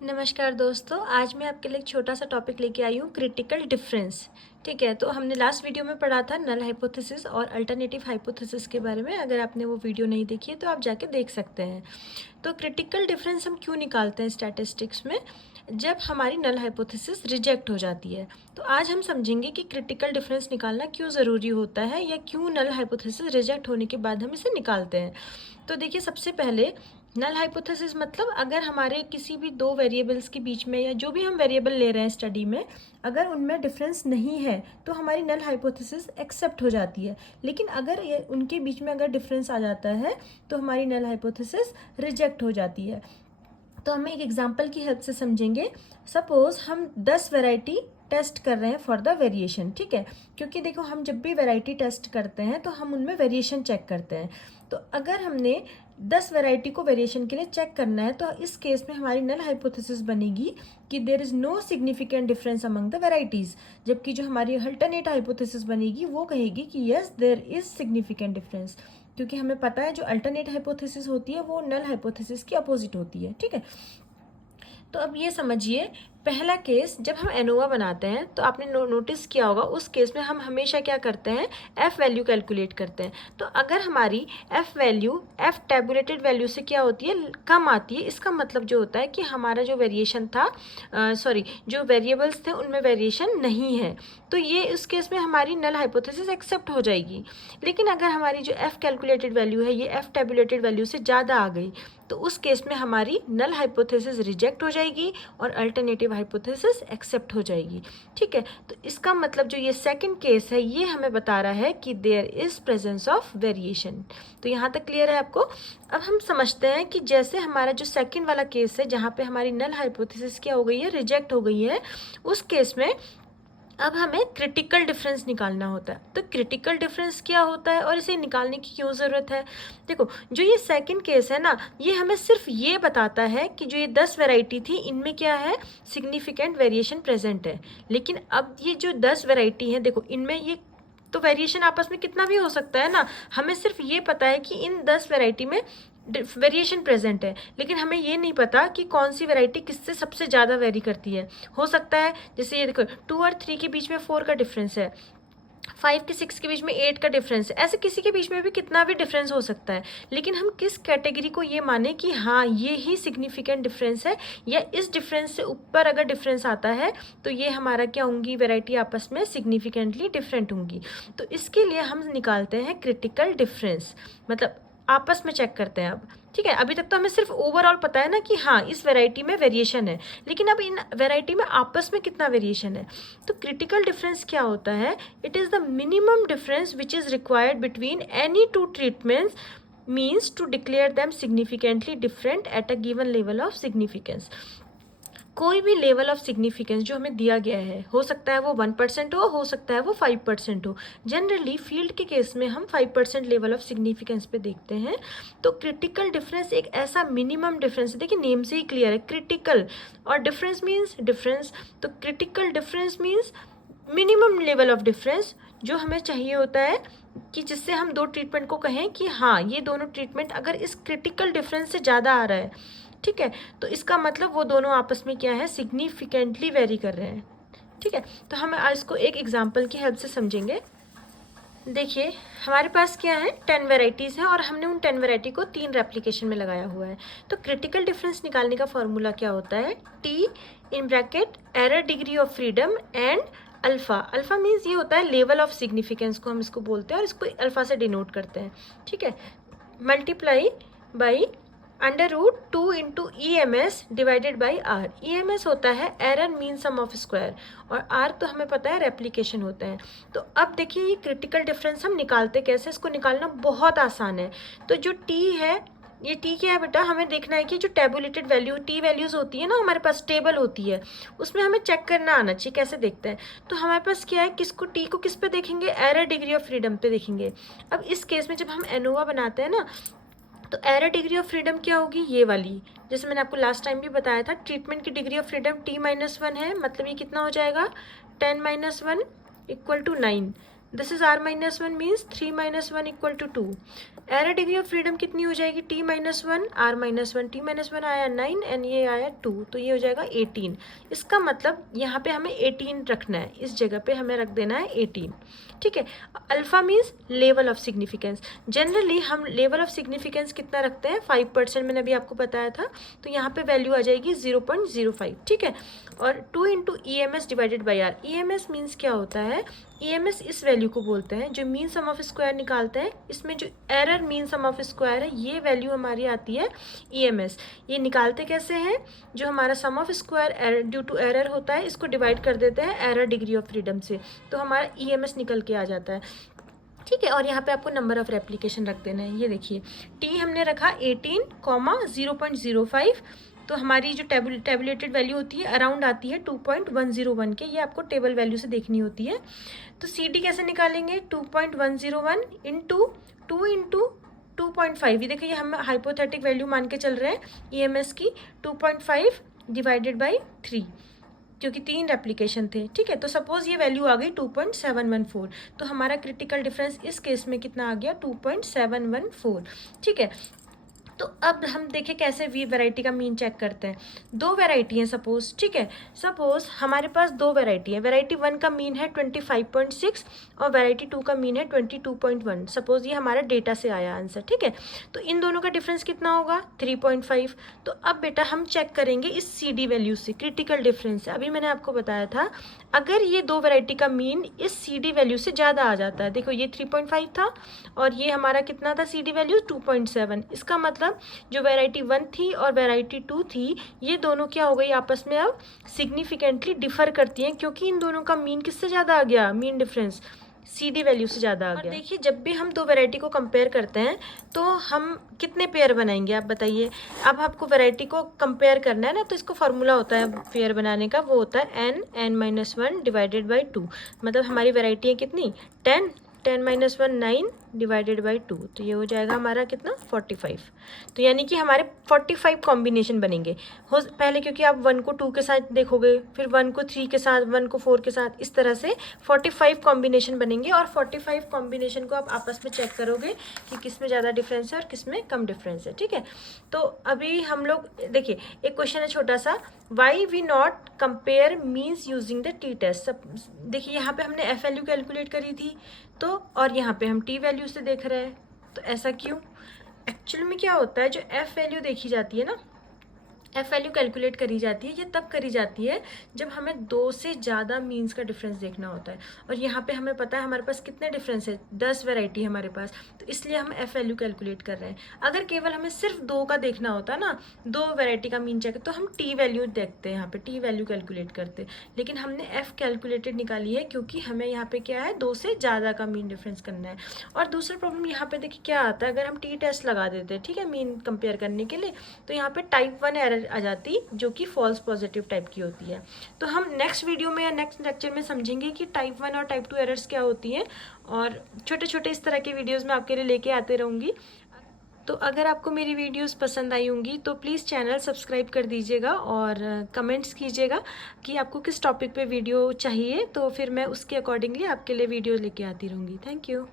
नमस्कार दोस्तों, आज मैं आपके लिए एक छोटा सा टॉपिक लेके आई हूँ, क्रिटिकल डिफरेंस। ठीक है, तो हमने लास्ट वीडियो में पढ़ा था नल हाइपोथेसिस और अल्टरनेटिव हाइपोथेसिस के बारे में। अगर आपने वो वीडियो नहीं देखी है तो आप जाके देख सकते हैं। तो क्रिटिकल डिफरेंस हम क्यों निकालते हैं स्टैटिस्टिक्स में? जब हमारी नल हाइपोथेसिस रिजेक्ट हो जाती है। तो आज हम समझेंगे कि क्रिटिकल डिफरेंस निकालना क्यों ज़रूरी होता है या क्यों नल हाइपोथेसिस रिजेक्ट होने के बाद हम इसे निकालते हैं। तो देखिए, सबसे पहले नल हाइपोथेसिस मतलब अगर हमारे किसी भी दो वेरिएबल्स के बीच में या जो भी हम वेरिएबल ले रहे हैं स्टडी में, अगर उनमें डिफरेंस नहीं है तो हमारी नल हाइपोथेसिस एक्सेप्ट हो जाती है। लेकिन अगर ये उनके बीच में अगर डिफरेंस आ जाता है तो हमारी नल हाइपोथेसिस रिजेक्ट हो जाती है। तो हम एक एग्जांपल की हेल्प से समझेंगे। सपोज हम 10 वैरायटी टेस्ट कर रहे हैं फॉर द वेरिएशन। ठीक है, क्योंकि देखो, हम जब भी वैरायटी टेस्ट करते हैं तो हम उनमें वेरिएशन चेक करते हैं। तो अगर हमने 10 वैरायटी को वेरिएशन के लिए चेक करना है तो इस केस में हमारी नल हाइपोथेसिस बनेगी कि there is no significant difference among the varieties. जबकि जो हमारी अल्टरनेट हाइपोथेसिस बनेगी वो कहेगी कि yes, there is significant difference. क्योंकि हमें पता है जो अल्टरनेट हाइपोथेसिस होती है वो नल हाइपोथेसिस की अपोजिट होती है। ठीक है, तो अब ये समझिए, पहला केस जब हम एनोवा बनाते हैं तो आपने नोटिस किया होगा, उस केस में हम हमेशा क्या करते हैं, एफ वैल्यू कैलकुलेट करते हैं। तो अगर हमारी F value F tabulated value से क्या होती है, कम आती है, इसका मतलब जो होता है कि हमारा जो वेरिएशन था, जो वेरिएबल्स थे उनमें वेरिएशन नहीं है। तो ये उस केस में हमारी नल हाइपोथेसिस एक्सेप्ट हो जाएगी। लेकिन अगर हमारी जो एफ कैलकुलेटेड वैल्यू है ये एफ टेबुलेटेड वैल्यू से ज़्यादा आ गई तो उस केस में हमारी नल हाइपोथेसिस रिजेक्ट हो जाएगी और अल्टरनेटिव हाइपोथेसिस एक्सेप्ट हो जाएगी। ठीक है, तो इसका मतलब जो ये सेकंड केस है ये हमें बता रहा है कि there is presence of variation. तो यहाँ तक क्लियर है आपको? अब हम समझते हैं कि जैसे हमारा जो सेकंड वाला केस है जहाँ पे हमारी नल हाइपोथेसिस क्या हो गई है, रिजेक्ट हो गई है, उस केस में अब हमें क्रिटिकल डिफरेंस निकालना होता है। तो क्रिटिकल डिफरेंस क्या होता है और इसे निकालने की क्यों ज़रूरत है? देखो, जो ये सेकंड केस है ना, ये हमें सिर्फ ये बताता है कि जो ये 10 वैरायटी थी इनमें क्या है, सिग्निफिकेंट वेरिएशन प्रेजेंट है। लेकिन अब ये जो 10 वैरायटी है, देखो इनमें ये तो वेरिएशन आपस में कितना भी हो सकता है ना, हमें सिर्फ ये पता है कि इन 10 वैरायटी में वेरिएशन प्रेजेंट है। लेकिन हमें ये नहीं पता कि कौन सी वैरायटी किससे सबसे ज़्यादा वेरी करती है। हो सकता है जैसे ये देखो, 2 और 3 के बीच में 4 का डिफरेंस है, 5 के 6 के बीच में 8 का डिफरेंस है, ऐसे किसी के बीच में भी कितना भी डिफरेंस हो सकता है। लेकिन हम किस कैटेगरी को ये माने कि हाँ ये ही सिग्निफिकेंट डिफरेंस है, या इस डिफरेंस से ऊपर अगर डिफरेंस आता है तो ये हमारा क्या होंगी, वैरायटी आपस में सिग्निफिकेंटली डिफरेंट होंगी। तो इसके लिए हम निकालते हैं क्रिटिकल डिफरेंस, मतलब आपस में चेक करते हैं अब। ठीक है, अभी तक तो हमें सिर्फ ओवरऑल पता है ना कि हाँ इस वैरायटी में वेरिएशन है, लेकिन अब इन वैरायटी में आपस में कितना वेरिएशन है। तो क्रिटिकल डिफरेंस क्या होता है, it is the minimum difference which is required between any two treatments means to declare them significantly different at a given level of significance. कोई भी लेवल ऑफ सिग्निफिकेंस जो हमें दिया गया है, हो सकता है वो 1% हो सकता है वो 5% हो। जनरली फील्ड के केस में हम 5% लेवल ऑफ सिग्निफिकेंस पे देखते हैं। तो क्रिटिकल डिफरेंस एक ऐसा मिनिमम डिफरेंस है, देखिए नेम से ही क्लियर है, क्रिटिकल, और डिफरेंस मीन्स डिफरेंस। तो critical difference means minimum level of difference जो हमें चाहिए होता है कि जिससे हम दो ट्रीटमेंट को कहें कि हाँ ये दोनों ट्रीटमेंट अगर इस क्रिटिकल डिफरेंस से ज़्यादा आ रहा है, ठीक है, तो इसका मतलब वो दोनों आपस में क्या है, सिग्निफिकेंटली वेरी कर रहे हैं। ठीक है, तो हम आज इसको एक एग्जांपल की हेल्प से समझेंगे। देखिए, हमारे पास क्या है, 10 वेराइटीज़ हैं और हमने उन 10 वेराइटी को 3 रेप्लिकेशन में लगाया हुआ है। तो क्रिटिकल डिफरेंस निकालने का फॉर्मूला क्या होता है, T in bracket error degree of freedom and alpha. Alpha means ये होता है लेवल ऑफ सिग्निफिकेंस को हम इसको बोलते हैं और इसको अल्फ़ा से डिनोट करते हैं। ठीक है, multiply by √2 into E M S divided by R. E M S होता है error mean sum of square और आर तो हमें पता है रेप्लिकेशन होता है। तो अब देखिए ये क्रिटिकल डिफरेंस हम निकालते कैसे, इसको निकालना बहुत आसान है। तो जो टी है, ये टी क्या है बेटा, हमें देखना है कि जो टेबुलेटेड वैल्यू टी वैल्यूज़ होती है ना, हमारे पास टेबल होती है, उसमें हमें चेक करना आना चाहिए कैसे देखते हैं। तो हमारे पास क्या है, किसको टी को किस पे देखेंगे, एरर डिग्री ऑफ फ्रीडम पे देखेंगे। अब इस केस में जब हम एनोवा बनाते हैं ना, तो एरर डिग्री ऑफ फ्रीडम क्या होगी, ये वाली, जैसे मैंने आपको लास्ट टाइम भी बताया था, ट्रीटमेंट की डिग्री ऑफ फ्रीडम t-1 है, मतलब ये कितना हो जाएगा, 10-1 = 9। This is r-1 means 3-1 = 2। Error degree of freedom कितनी हो जाएगी, t minus one, r minus one, t minus one आया 9 एंड ये आया 2, तो ये हो जाएगा 18। इसका मतलब यहाँ पे हमें 18 रखना है, इस जगह पे हमें रख देना है 18, ठीक है। Alpha means level of significance. Generally हम लेवल ऑफ सिग्निफिकेंस कितना रखते हैं, 5%, मैंने अभी आपको बताया था, तो यहाँ पे वैल्यू आ जाएगी 0.05, ठीक है। और 2 into EMS divided by R. EMS means क्या होता है, EMS इस वैल्यू को बोलते हैं जो मीन सम ऑफ स्क्वायर निकालते हैं, इसमें जो error mean sum of square है ये वैल्यू हमारी आती है EMS। ये निकालते कैसे हैं, जो हमारा sum of square due to error होता है इसको डिवाइड कर देते हैं एरर डिग्री ऑफ फ्रीडम से, तो हमारा EMS निकल के आ जाता है, ठीक है। और यहाँ पे आपको नंबर ऑफ रेप्लिकेशन रख देना है। ये देखिए t हमने रखा 18, 0.05, तो हमारी जो टेबुलेटेड वैल्यू होती है अराउंड आती है 2.101 के, ये आपको टेबल वैल्यू से देखनी होती है। तो CD कैसे निकालेंगे, 2.101 इंटू 2 इंटू 2.5, ये देखिए हम हाइपोथेटिक वैल्यू मान के चल रहे हैं EMS की, 2.5 डिवाइडेड बाई 3, क्योंकि 3 रेप्लिकेशन थे, ठीक है। तो सपोज ये वैल्यू आ गई 2.714, तो हमारा क्रिटिकल डिफरेंस इस केस में कितना आ गया, 2.714, ठीक है। तो अब हम देखें कैसे वी वैरायटी का मीन चेक करते हैं। 2 वैरायटी हैं सपोज, ठीक है। सपोज हमारे पास 2 वैरायटी है, वैरायटी 1 का मीन है 25.6 और वैरायटी 2 का मीन है 22.1। सपोज ये हमारा डेटा से आया आंसर, ठीक है। तो इन दोनों का डिफरेंस कितना होगा, 3.5। तो अब बेटा हम चेक करेंगे इस CD वैल्यू से, क्रिटिकल डिफरेंस से। अभी मैंने आपको बताया था अगर ये 2 वैरायटी का मीन इस CD वैल्यू से ज़्यादा आ जाता है, देखो ये 3.5 था और ये हमारा कितना था CD वैल्यू 2.7, इसका मतलब जो वैरायटी 1 थी और वैरायटी 2 थी ये दोनों क्या हो गई आपस में अब सिग्निफिकेंटली डिफर करती हैं, क्योंकि इन दोनों का मीन किससे ज़्यादा आ गया, मीन डिफरेंस CD वैल्यू से ज़्यादा आ गया। देखिए जब भी हम 2 वैरायटी को कंपेयर करते हैं तो हम कितने पेयर बनाएंगे आप बताइए। अब आपको वैरायटी को कंपेयर करना है ना, तो इसको फार्मूला होता है पेयर बनाने का, वो होता है n-1 डिवाइडेड बाई 2। मतलब हमारी वैरायटी है कितनी, 10-10-1 9 डिवाइडेड बाई 2, तो ये हो जाएगा हमारा कितना, 45। तो यानी कि हमारे 45 कॉम्बिनेशन बनेंगे पहले, क्योंकि आप 1 को 2 के साथ देखोगे, फिर 1 को 3 के साथ, 1 को 4 के साथ, इस तरह से 45 कॉम्बिनेशन बनेंगे। और 45 कॉम्बिनेशन को आप आपस में चेक करोगे कि किस में ज़्यादा डिफरेंस है और किस में कम डिफरेंस है, ठीक है। तो अभी हम लोग देखिए एक क्वेश्चन है छोटा सा, why we not compare means using the T test. देखिए यहाँ पे हमने एफ वैल्यू कैलकुलेट करी थी, तो और यहाँ पे हम टी वैल्यू से देख रहे हैं, तो ऐसा क्यों। एक्चुअल में क्या होता है, जो एफ वैल्यू देखी जाती है ना, एफ वैल्यू कैलकुलेट करी जाती है, ये तब करी जाती है जब हमें 2 से ज़्यादा मीन्स का डिफरेंस देखना होता है। और यहाँ पे हमें पता है हमारे पास कितने डिफरेंस है, 10 वैरायटी है हमारे पास, तो इसलिए हम एफ वैल्यू कैलकुलेट कर रहे हैं। अगर केवल हमें सिर्फ 2 का देखना होता ना, 2 वैरायटी का मीन चेक, तो हम टी वैल्यू देखते हैं, यहाँ पे टी वैल्यू कैलकुलेट करते। लेकिन हमने एफ कैलकुलेटेड निकाली है क्योंकि हमें यहाँ पे क्या है, 2 से ज़्यादा का मीन डिफरेंस करना है। और दूसरा प्रॉब्लम यहाँ पे देखिए क्या आता है, अगर हम टी टेस्ट लगा देते हैं, ठीक है, मीन कंपेयर करने के लिए, तो यहाँ पे टाइप 1 एरर आ जाती, जो कि फॉल्स पॉजिटिव टाइप की होती है। तो हम नेक्स्ट वीडियो में या नेक्स्ट लेक्चर में समझेंगे कि टाइप 1 और टाइप 2 एरर्स क्या होती हैं, और छोटे छोटे इस तरह के वीडियोस मैं आपके लिए लेके आते रहूँगी। तो अगर आपको मेरी वीडियोस पसंद आई होंगी तो प्लीज़ चैनल सब्सक्राइब कर दीजिएगा और कमेंट्स कीजिएगा कि आपको किस टॉपिक पे वीडियो चाहिए, तो फिर मैं उसके अकॉर्डिंगली आपके लिए वीडियो लेके आती रहूँगी। Thank you.